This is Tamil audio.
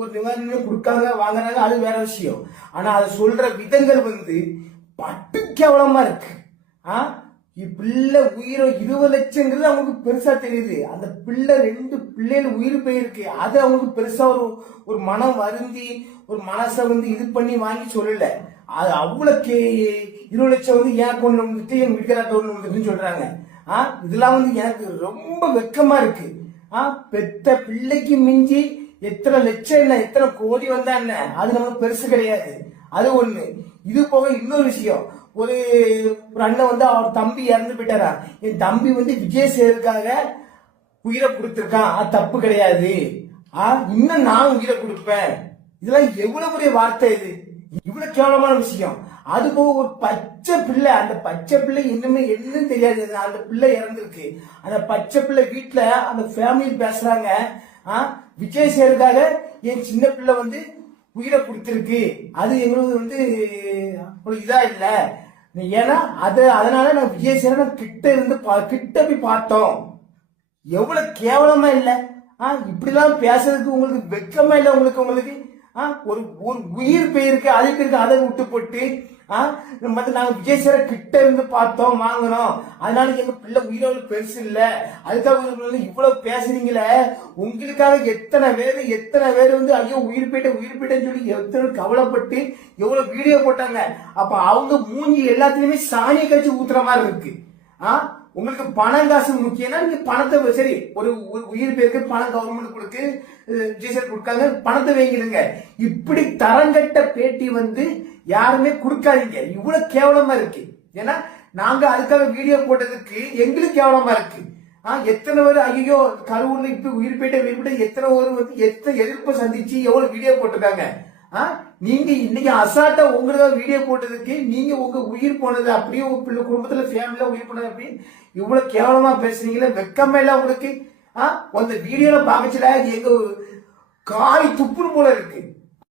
ஒரு நிவாரணம் கொடுக்காங்க வாங்குறாங்க, அது வேற விஷயம். ஆனா அதை சொல்ற விதங்கள் வந்து பட்டு கேவலமா இருக்கு. பிள்ளை உயிரை 20 லட்சங்கிறது அவங்களுக்கு பெருசா தெரியுது. அந்த பிள்ளை 2 பிள்ளைகள் உயிர் போயிருக்கு, அது அவங்களுக்கு பெருசா ஒரு மனம் வருந்தி ஒரு மனசை வந்து இது பண்ணி வாங்கி சொல்லல. அது அவ்வளவு 20 லட்சம் வந்து ஏன் கொண்டு வந்துட்டு எங்க வீட்டுக்காரட்ட ஒண்ணு வந்துட்டுன்னு சொல்றாங்க. இதெல்லாம் வந்து எனக்கு ரொம்ப வெக்கமா இருக்கு. பெத்த பிள்ளைக்கு மிஞ்சி எத்தனை லட்சம் என்ன எத்தனை கோடி வந்தா என்ன, அது நமக்கு பெருசு கிடையாது. அது ஒண்ணு. இது போக இன்னொரு விஷயம், ஒரு அண்ணன் வந்து அவர் தம்பி இறந்து போயிட்டாரா, என் தம்பி வந்து விஜய் சேருக்காக உயிரை கொடுத்திருக்கான், அது தப்பு கிடையாது, இன்னும் நான் உயிரை கொடுப்பேன். இதெல்லாம் எவ்வளவு பெரிய வார்த்தை, இது இவ்வளவு கேவலமான விஷயம். அது போக ஒரு பச்சை பிள்ளை, அந்த பச்சை பிள்ளை இன்னுமே என்னன்னு தெரியாது, அந்த பிள்ளை இறந்துருக்கு. அந்த பச்சை பிள்ளை வீட்டுல அந்த ஃபேமிலி பேசுறாங்க, விஜய் சேருக்காக என் சின்ன பிள்ளை வந்து உயிரை கொடுத்திருக்கு, அது எங்களுக்கு வந்து இதா இல்ல, ஏன்னா அதனால நான் விஜய் சேர கிட்ட போய் பார்த்தோம். எவ்வளவு கேவலமா இல்ல? இப்படிலாம் பேசுறதுக்கு உங்களுக்கு வெக்கமா இல்ல? உங்களுக்கு ஒரு உயிர் போயிருக்கு, அது பேருக்கு அதை விட்டு போட்டு நாங்க விஜய் சார கிட்ட இருந்து பார்த்தோம் வாங்கணும், அதனால எங்க பிள்ளை உயிரோடு பெருசு இல்ல, அதுக்காக இவ்வளவு பேசுறீங்களே. உங்களுக்காக எத்தனை பேர் வந்து ஐயோ உயிர் போயிட்டேன்னு சொல்லி எத்தனை கவலைப்பட்டு எவ்வளவு வீடியோ போட்டாங்க. அப்ப அவங்க மூஞ்சி எல்லாத்துலயுமே சாணியை கழிச்சு ஊத்துற மாதிரி இருக்கு. உங்களுக்கு பணம் காசு முக்கியம்னா நீங்க பணத்தை சரி, ஒரு உயிர் பேருக்கு பணம் கவர்மெண்ட் கொடுக்கு ஜிஎஸ்ஆர் கொடுக்காங்க, பணத்தை வாங்கிடுங்க. இப்படி தரங்கட்ட பேட்டி வந்து யாருமே கொடுக்காதீங்க. இவ்வளவு கேவலமா இருக்கு. ஏன்னா நாங்க அதுக்காக வீடியோ போட்டதுக்கு எங்களுக்கு கேவலமா இருக்கு. எத்தனை பேர் ஐயோ கரூர்ல இப்ப உயிர் போயிட்ட எத்தனை பேர் வந்து எத்தனை எதிர்ப்பு சந்திச்சு எவ்வளவு வீடியோ போட்டிருக்காங்க. நீங்க இன்னைக்கு அசால்ட்டா உங்களுக்காக வீடியோ போட்டதுக்கு நீங்க உங்க உயிர் போனது அப்படியே உங்க குடும்பத்துல ஃபேமிலியா உயிர் போனது அப்படி இவ்வளவு கேவலமா பேசுறீங்களே, வெக்கமே இல்ல உங்களுக்கு? அந்த வீடியோல பாக்கச்சுல எங்க காய் துப்புன்னு போல இருக்கு.